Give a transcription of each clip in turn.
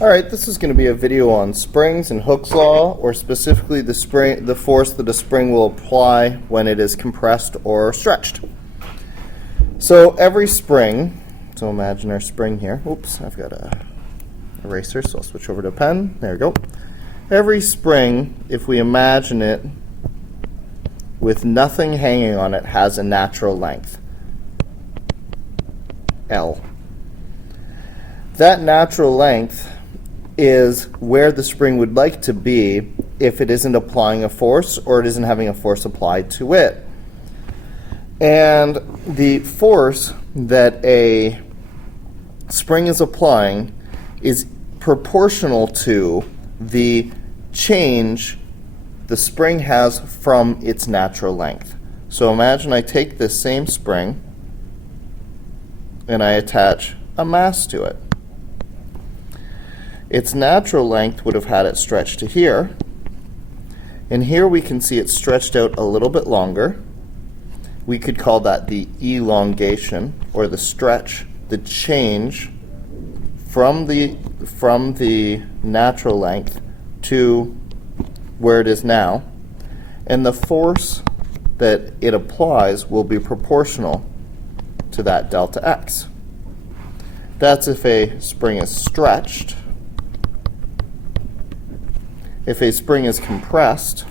Alright, this is going to be a video on springs and Hooke's law, or specifically the force that a spring will apply when it is compressed or stretched. So every spring, so imagine our spring here. Oops, I've got a eraser, so I'll switch over to a pen. There we go. Every spring, if we imagine it with nothing hanging on it, has a natural length, L. That natural length is where the spring would like to be if it isn't applying a force or it isn't having a force applied to it. And the force that a spring is applying is proportional to the change the spring has from its natural length. So imagine I take this same spring and I attach a mass to it. Its natural length would have had it stretched to here, and here we can see it stretched out a little bit longer. We could call that the elongation, or the stretch, the change from the natural length to where it is now, and the force that it applies will be proportional to that delta x. That's if a spring is stretched. If a spring is compressed,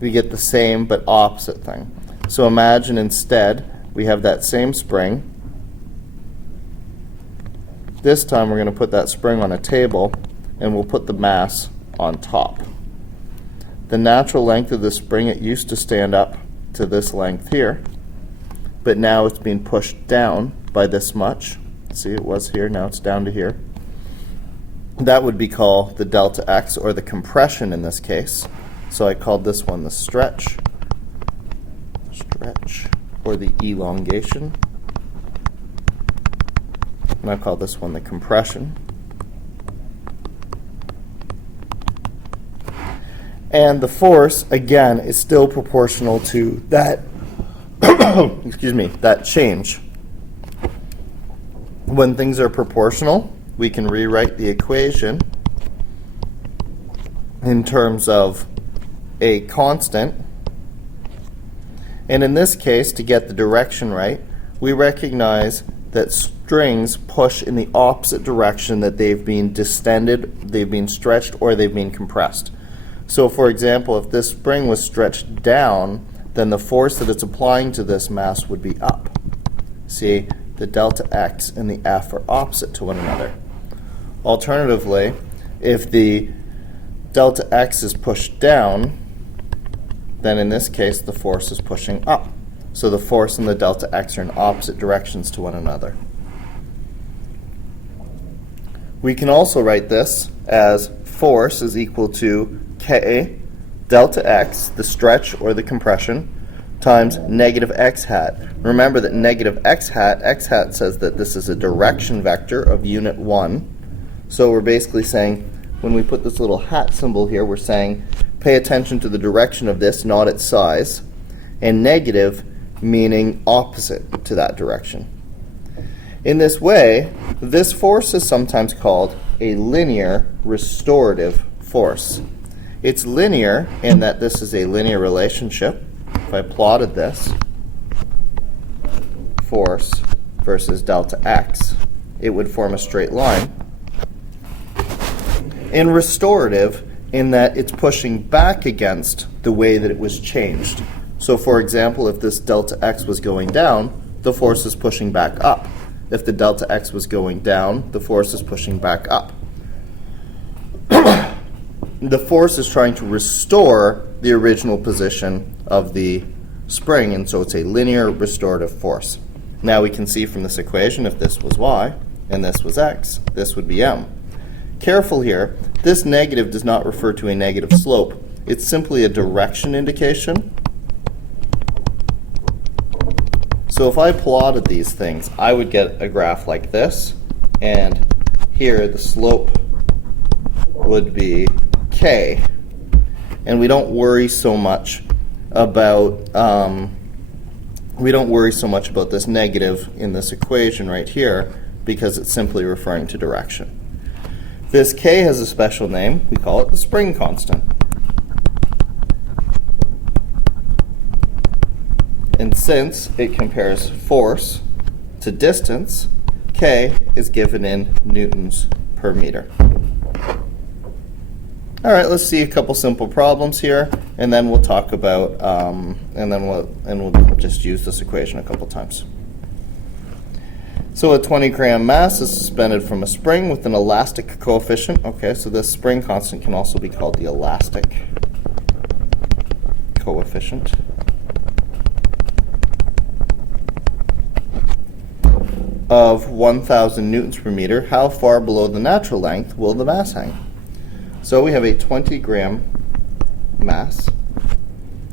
we get the same but opposite thing. So imagine instead we have that same spring. This time we're going to put that spring on a table and we'll put the mass on top. The natural length of the spring, it used to stand up to this length here, but now it's being pushed down by this much. See, it was here, now it's down to here. That would be called the delta x, or the compression in this case. So I called this one the stretch, or the elongation. And I call this one the compression. And the force, again, is still proportional to that, excuse me, that change. When things are proportional, we can rewrite the equation in terms of a constant. And in this case, to get the direction right, we recognize that strings push in the opposite direction that they've been distended, they've been stretched, or they've been compressed. So for example, if this spring was stretched down, then the force that it's applying to this mass would be up. See? The delta x and the F are opposite to one another. Alternatively, if the delta x is pushed down, then in this case the force is pushing up. So the force and the delta x are in opposite directions to one another. We can also write this as force is equal to K delta x, the stretch or the compression, times negative x hat. Remember that negative x hat says that this is a direction vector of unit 1. So we're basically saying, when we put this little hat symbol here, we're saying pay attention to the direction of this, not its size, and negative meaning opposite to that direction. In this way, this force is sometimes called a linear restorative force. It's linear in that this is a linear relationship. If I plotted this, force versus delta x, it would form a straight line. And restorative in that it's pushing back against the way that it was changed. So for example, if this delta x was going down, the force is pushing back up. If the delta x was going down, the force is pushing back up. The force is trying to restore the original position of the spring, and so it's a linear restorative force. Now we can see from this equation, if this was y and this was x, this would be m. Careful here, this negative does not refer to a negative slope. It's simply a direction indication. So if I plotted these things, I would get a graph like this, and here the slope would be k. And we don't worry so much about we don't worry so much about this negative in this equation right here because it's simply referring to direction. This K has a special name. We call it the spring constant. And since it compares force to distance, K is given in newtons per meter. All right, let's see a couple simple problems here, and then we'll talk about, we'll just use this equation a couple times. So a 20-gram mass is suspended from a spring with an elastic coefficient. Okay, so this spring constant can also be called the elastic coefficient. Of 1,000 newtons per meter. How far below the natural length will the mass hang? So we have a 20-gram mass.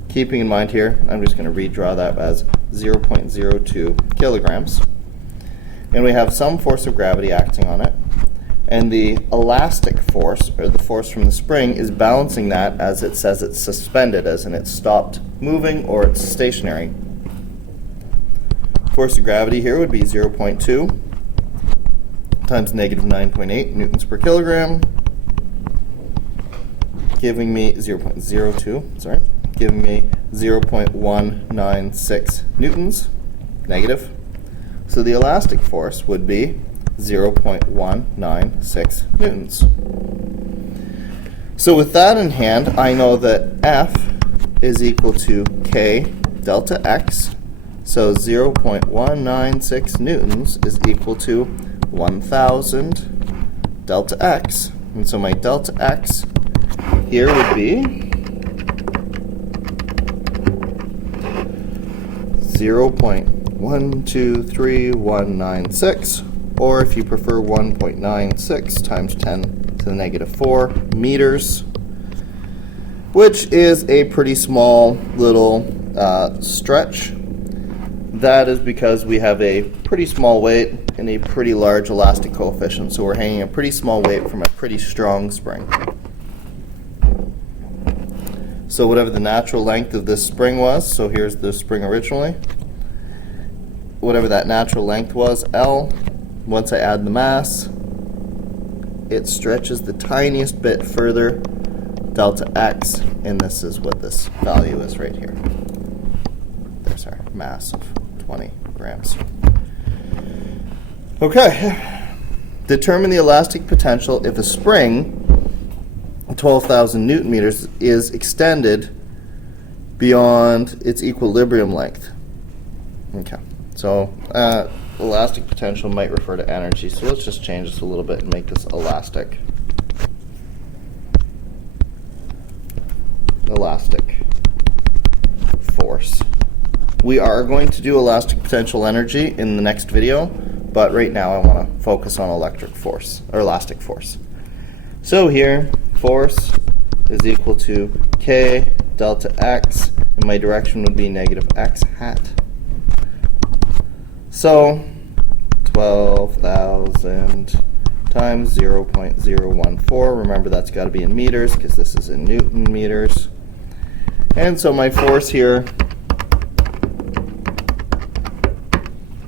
Keeping in mind here, I'm just going to redraw that as 0.02 kilograms. And we have some force of gravity acting on it. And the elastic force, or the force from the spring, is balancing that as it says it's suspended, as in it's stopped moving or it's stationary. Force of gravity here would be 0.2 times negative 9.8 newtons per kilogram, giving me 0.02, giving me 0.196 newtons, negative. So the elastic force would be 0.196 newtons. So with that in hand, I know that F is equal to K delta X. So 0.196 newtons is equal to 1,000 delta X. And so my delta X here would be 0.123196, or if you prefer 1.96 times 10 to the negative 4 meters, which is a pretty small little stretch. That is because we have a pretty small weight and a pretty large elastic coefficient, so we're hanging a pretty small weight from a pretty strong spring. So whatever the natural length of this spring was, so here's the spring originally, whatever that natural length was, L, once I add the mass, it stretches the tiniest bit further, delta X, and this is what this value is right here. There's our mass of 20 grams. Okay, determine the elastic potential if a spring, 12,000 newton meters, is extended beyond its equilibrium length. Okay, so elastic potential might refer to energy, so let's just change this a little bit and make this elastic. Elastic force. We are going to do elastic potential energy in the next video, but right now I want to focus on electric force, or elastic force. So here, force is equal to K delta X, and my direction would be negative X hat. So 12,000 times 0.014, remember that's got to be in meters because this is in Newton meters. And so my force here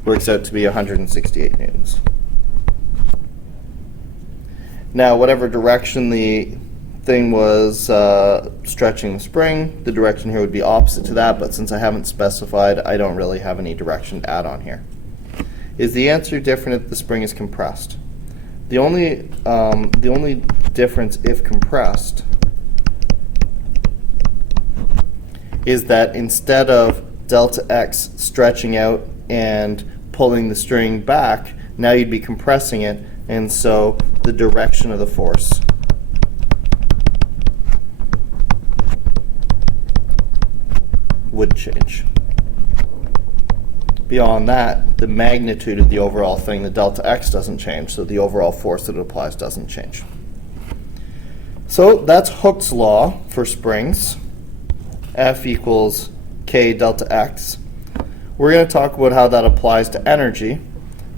works out to be 168 newtons. Now, whatever direction the thing was stretching the spring, the direction here would be opposite to that, but since I haven't specified, I don't really have any direction to add on here. Is the answer different if the spring is compressed? The only difference if compressed is that instead of delta X stretching out and pulling the string back, now you'd be compressing it, and so the direction of the force would change. Beyond that, the magnitude of the overall thing, the delta X, doesn't change, so the overall force that it applies doesn't change. So that's Hooke's law for springs. F equals K delta X. We're going to talk about how that applies to energy,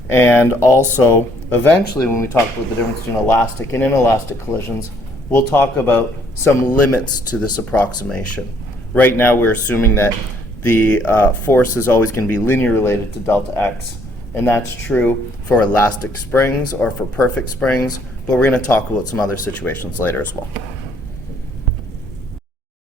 and also eventually when we talk about the difference between elastic and inelastic collisions, we'll talk about some limits to this approximation. Right now we're assuming that the force is always going to be linearly related to delta x, and that's true for elastic springs or for perfect springs, but we're going to talk about some other situations later as well.